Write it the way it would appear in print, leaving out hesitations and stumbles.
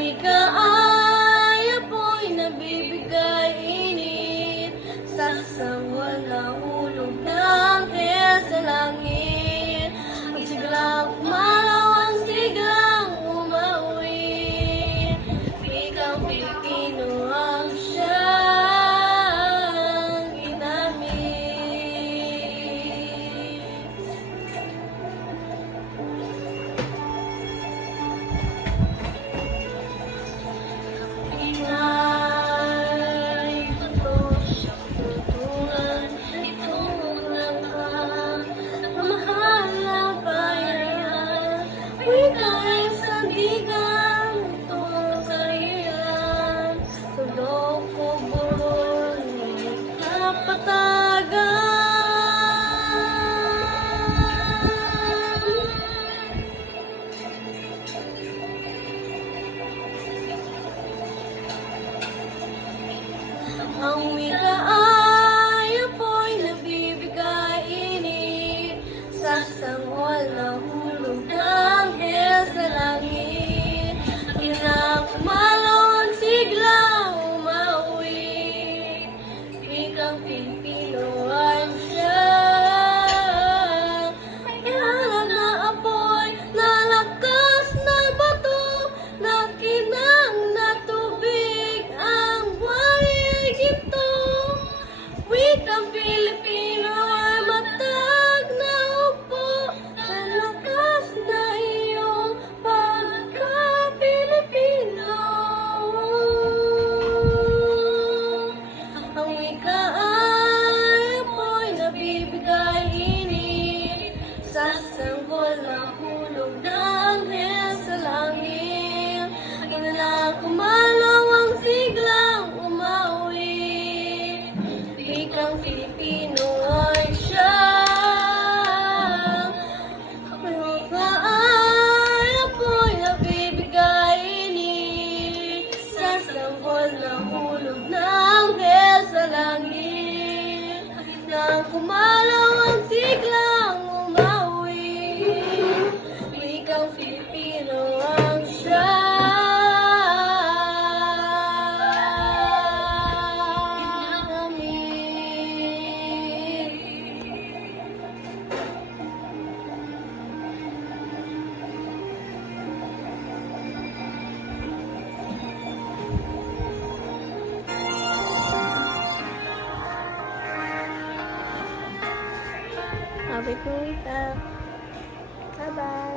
wika ay apoy nabibigay init sa sawal na hulog ng kaya sa langit. Ang siglang umalaw, ang siglang umauwi, wikang Pilipino ang siyang ginamit. Ingay, totoo siyang tutunan, itong langka, namahal ng bayan. Wika ay sandigan, itong sariyan, tulog ko buron, kapatagan. Ang wika ay apoy nabibigay init sa sangwal na hulog ng hell sa langit. Inang umalaw, ang siglang umauwi, wikang Pilipino ang siyang ihalad na apoy, na lakas na bato, na kinang na tubig, ang buhay ay ginto. Wikang Pilipino ay matag na upo, sa lakas na iyong pagka-Pilipino. Ang wika ay apoy nabibigay init sa sanggol na hulog ng hell sa langit. Inalang kumalaw, ang siglang umauwi, wikang Pilipino ay siyang. Ang wika ay apoy nabibigay init sa sanggol na hulog ng hell sa langit. Nang kumalaw, ang siglang umauwi, wikang Pilipino ang siyang ginamit. Happy Tuwita. Bye-bye.